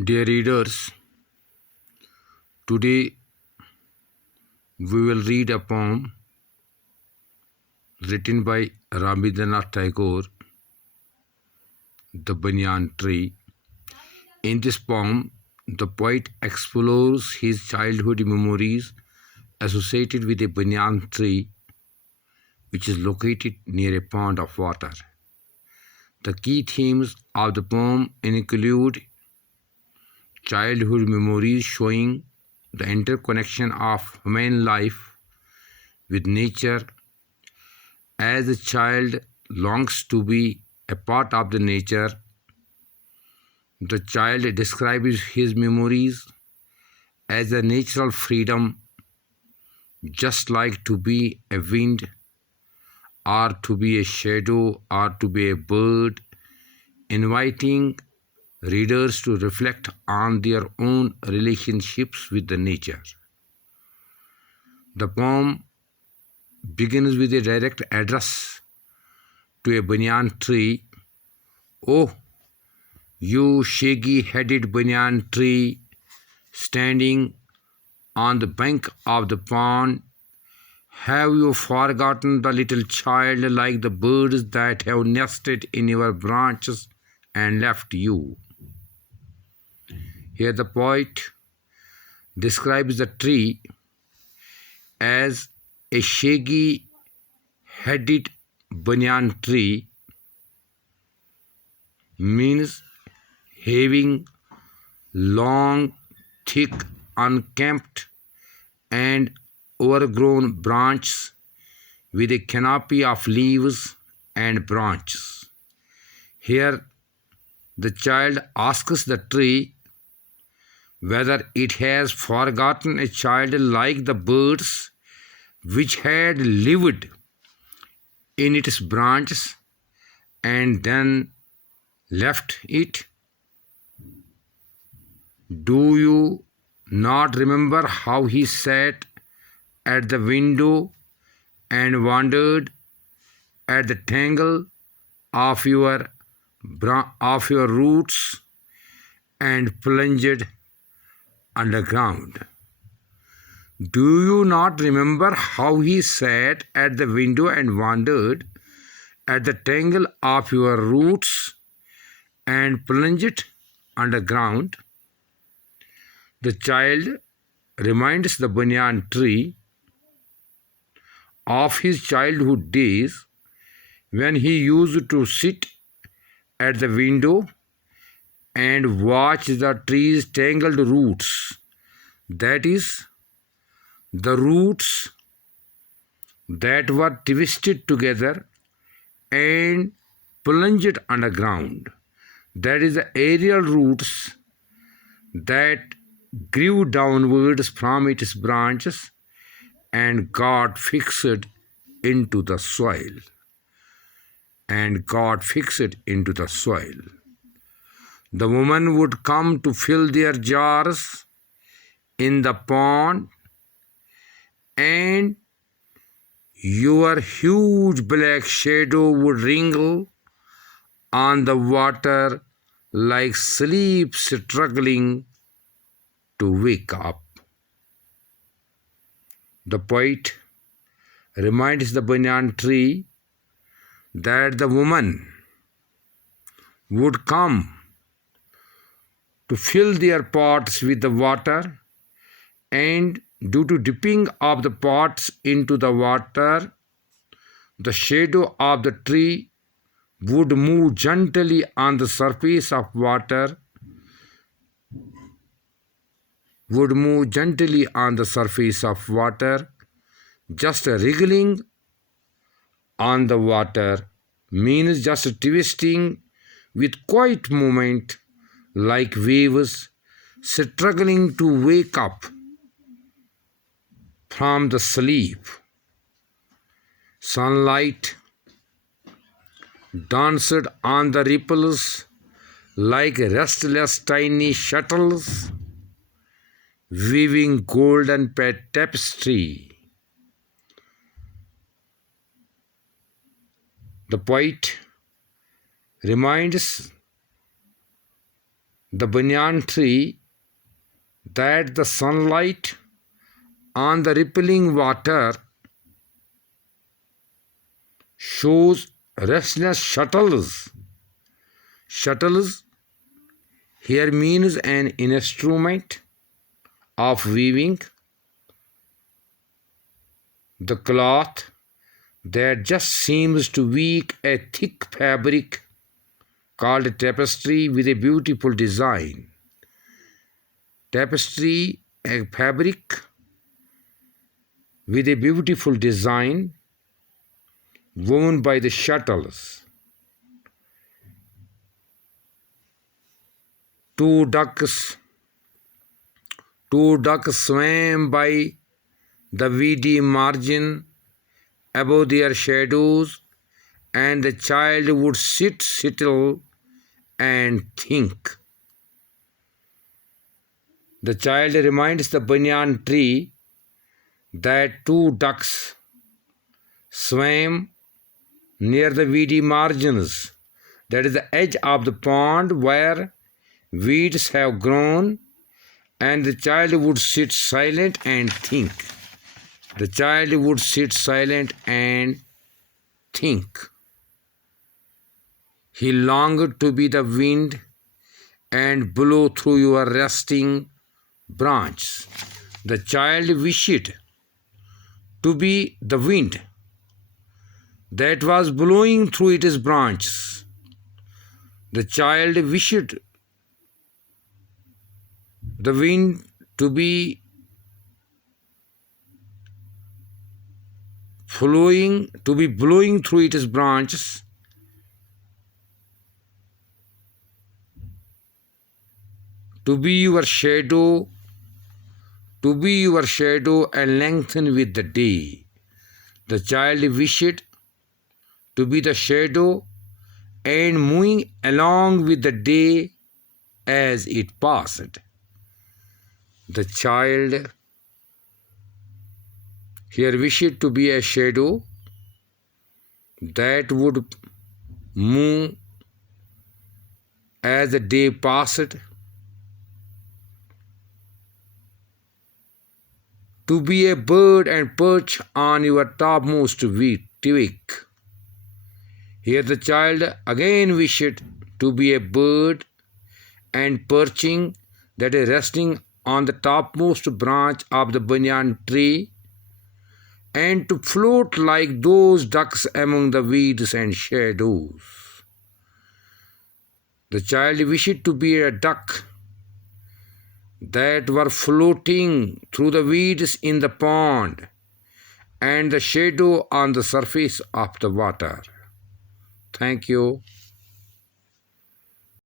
Dear readers, today we will read a poem written by Rabindranath Tagore, The Banyan Tree. In this poem, the poet explores his childhood memories associated with a banyan tree which is located near a pond of water. The key themes of the poem include childhood memories showing the interconnection of human life with nature. As a child longs to be a part of the nature, the child describes his memories as a natural freedom, just like to be a wind, or to be a shadow, or to be a bird, inviting readers to reflect on their own relationships with the nature. The poem begins with a direct address to a banyan tree. "Oh, you shaggy-headed banyan tree, standing on the bank of the pond, have you forgotten the little child like the birds that have nested in your branches and left you?" Here the poet describes the tree as a shaggy-headed banyan tree, means having long, thick, unkempt, and overgrown branches with a canopy of leaves and branches. Here, the child asks the tree whether it has forgotten a child like the birds which had lived in its branches and then left it. Do you not remember how he sat at the window and wondered at the tangle of your roots and plunged underground? Do you not remember how he sat at the window and wondered at the tangle of your roots and plunged underground? The child reminds the banyan tree of his childhood days when he used to sit at the window and watch the tree's tangled roots, that is, the roots that were twisted together and plunged underground, that is, the aerial roots that grew downwards from its branches and got fixed into the soil. The woman would come to fill their jars in the pond, and your huge black shadow would wrinkle on the water like sleep struggling to wake up. The poet reminds the banyan tree that the woman would come to fill their pots with the water, and due to dipping of the pots into the water, the shadow of the tree would move gently on the surface of water, just wriggling on the water, means just twisting with quiet movement like waves struggling to wake up from the sleep. Sunlight danced on the ripples like restless tiny shuttles, weaving golden tapestry. The poet reminds the banyan tree that the sunlight on the rippling water shows restless shuttles. Shuttles here means an instrument of weaving the cloth that just seems to weave a thick fabric called tapestry with a beautiful design. Tapestry, a fabric with a beautiful design woven by the shuttles. Two ducks swam by the weedy margin above their shadows, and the child would sit still and think. The child reminds the banyan tree that two ducks swam near the weedy margins, that is the edge of the pond where weeds have grown, and the child would sit silent and think. The child would sit silent and think. He longed to be the wind and blow through your resting branch. The child wished to be the wind that was blowing through its branches. The child wished the wind to be blowing through its branches, to be your shadow and lengthen with the day. The child wished to be the shadow and moving along with the day as it passed. The child here wished to be a shadow that would move as the day passed, to be a bird and perch on your topmost twig. Here the child again wished to be a bird and perching, that is resting on the topmost branch of the banyan tree, and to float like those ducks among the weeds and shadows. The child wished to be a duck that were floating through the weeds in the pond and the shadow on the surface of the water. Thank you.